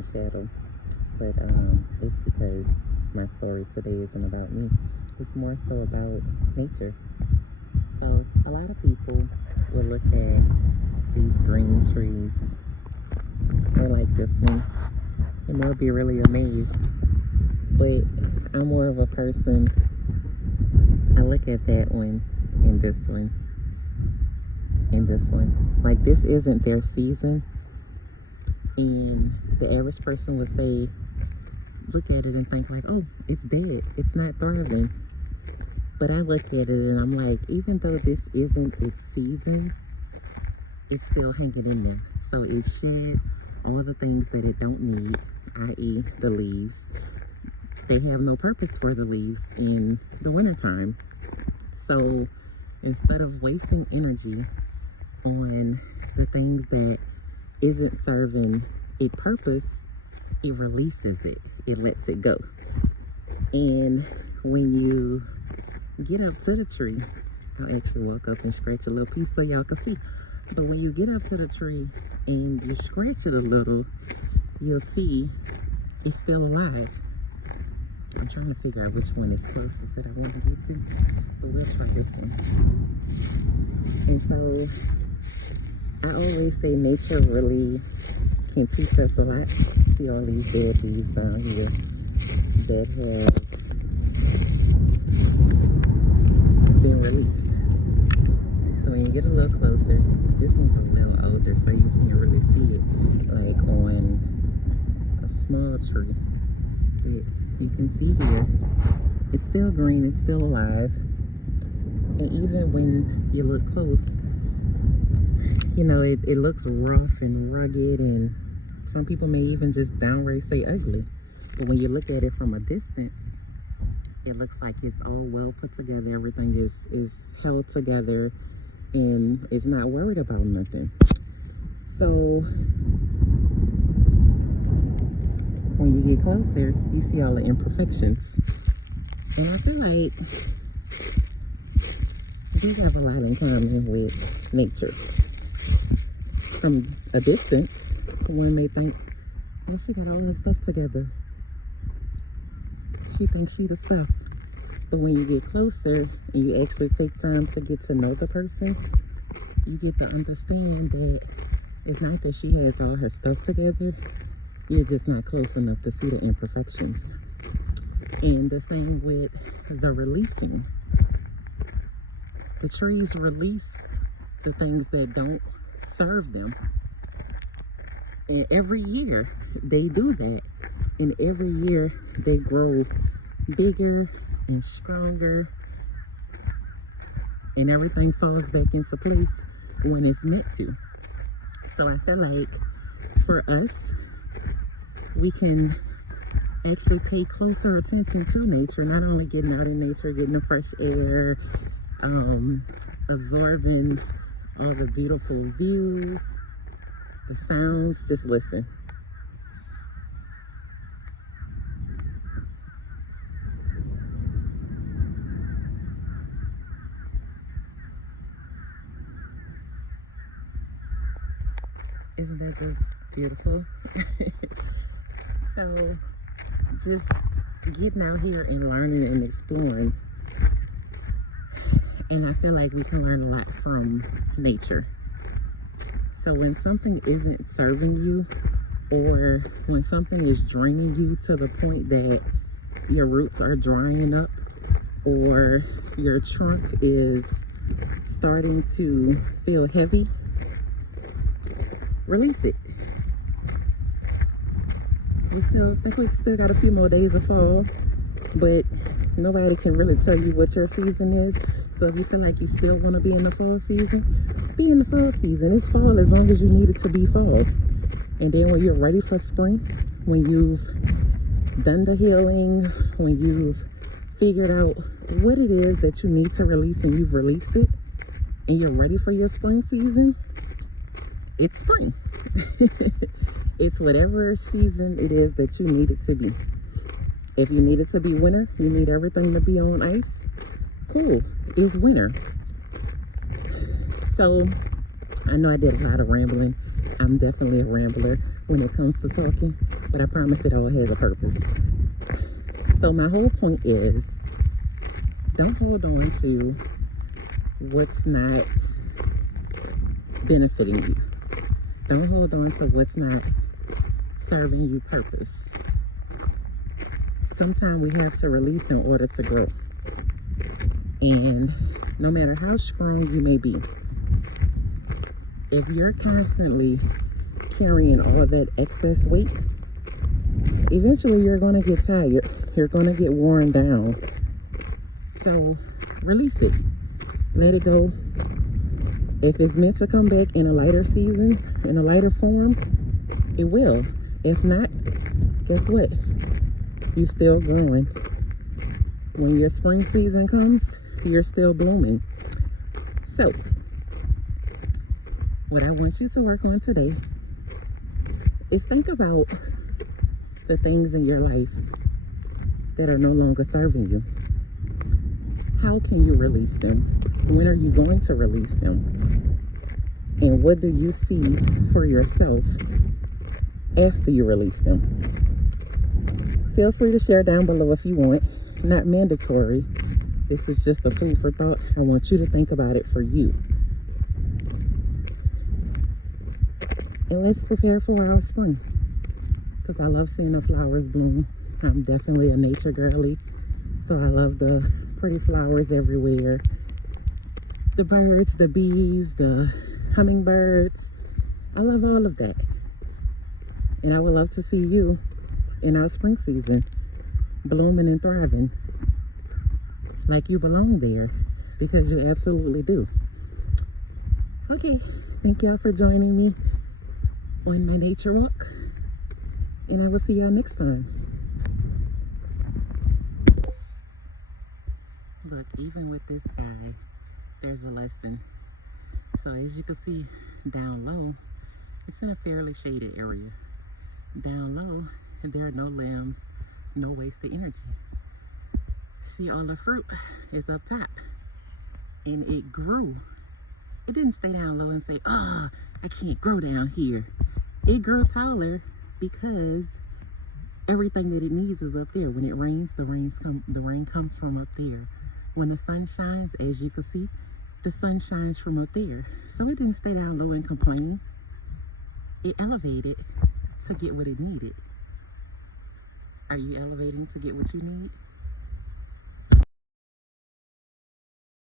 my shadow, but it's because my story today isn't about me. It's more so about nature. So a lot of people will look at these green trees or like this one and they'll be really amazed. But I'm more of a person, I look at that one and this one and this one. Like, this isn't their season. And the average person would say, look at it and think like, oh, it's dead. It's not thriving. But I look at it and I'm like, even though this isn't its season, it's still hanging in there. So it shed all the things that it don't need, i.e. the leaves. They have no purpose for the leaves in the wintertime. So instead of wasting energy on the things that isn't serving a purpose, it releases it. It lets it go. And when you get up to the tree, I'll actually walk up and scratch a little piece so y'all can see. But when you get up to the tree and you scratch it a little, you'll see it's still alive. I'm trying to figure out which one is closest that I want to get to, but we'll try this one. And so I always say nature really can teach us a lot. See all these dead leaves down here that have been released. So when you get a little closer, this one's a little older, so you can't really see it like on a small tree. But you can see here, it's still green, it's still alive. And even when you look close, you know, it looks rough and rugged, and some people may even just downright say ugly. But when you look at it from a distance, it looks like it's all well put together. Everything is held together and it's not worried about nothing. So when you get closer, you see all the imperfections. And I feel like these have a lot in common with nature. From a distance, one may think, well, she got all her stuff together. She thinks she the stuff. But when you get closer and you actually take time to get to know the person, you get to understand that it's not that she has all her stuff together. You're just not close enough to see the imperfections. And the same with the releasing. The trees release the things that don't serve them. And every year they do that. And every year they grow bigger and stronger. And everything falls back into place when it's meant to. So I feel like for us, we can actually pay closer attention to nature, not only getting out in nature, getting the fresh air, absorbing all the beautiful views, the sounds, just listen. Isn't that just beautiful? So just getting out here and learning and exploring, and I feel like we can learn a lot from nature. So when something isn't serving you, or when something is draining you to the point that your roots are drying up, or your trunk is starting to feel heavy, release it. I think we still got a few more days of fall, but nobody can really tell you what your season is. So if you feel like you still want to be in the fall season, be in the fall season. It's fall as long as you need it to be fall. And then when you're ready for spring, when you've done the healing, when you've figured out what it is that you need to release and you've released it, and you're ready for your spring season, it's spring. It's whatever season it is that you need it to be. If you need it to be winter, you need everything to be on ice, cool, it's winter. So I know I did a lot of rambling. I'm definitely a rambler when it comes to talking, but I promise it all has a purpose. So my whole point is, don't hold on to what's not benefiting you. Don't hold on to what's not serving you purpose. Sometimes we have to release in order to grow. And no matter how strong you may be, if you're constantly carrying all that excess weight, eventually you're going to get tired. You're going to get worn down. So release it. Let it go. If it's meant to come back in a lighter season, in a lighter form, it will. If not, guess what? You're still growing. When your spring season comes, you're still blooming. So, what I want you to work on today is think about the things in your life that are no longer serving you. How can you release them? When are you going to release them? And what do you see for yourself after you release them? Feel free to share down below if you want. Not mandatory. This is just a food for thought. I want you to think about it for you. And let's prepare for our spring, because I love seeing the flowers bloom. I'm definitely a nature girly, so I love the pretty flowers everywhere. The birds, the bees, the hummingbirds. I love all of that. And I would love to see you in our spring season, blooming and thriving like you belong there, because you absolutely do. Okay, thank y'all for joining me on my nature walk, and I will see y'all next time. Look, even with this guy, there's a lesson. So as you can see down low, it's in a fairly shaded area. Down low, there are no limbs, no wasted energy. See, all the fruit is up top, and it grew. It didn't stay down low and say, oh, I can't grow down here. It grew taller because everything that it needs is up there. When it rains, the rain comes from up there. When the sun shines, as you can see, the sun shines from up there. So it didn't stay down low and complain. It elevated to get what it needed. Are you elevating to get what you need?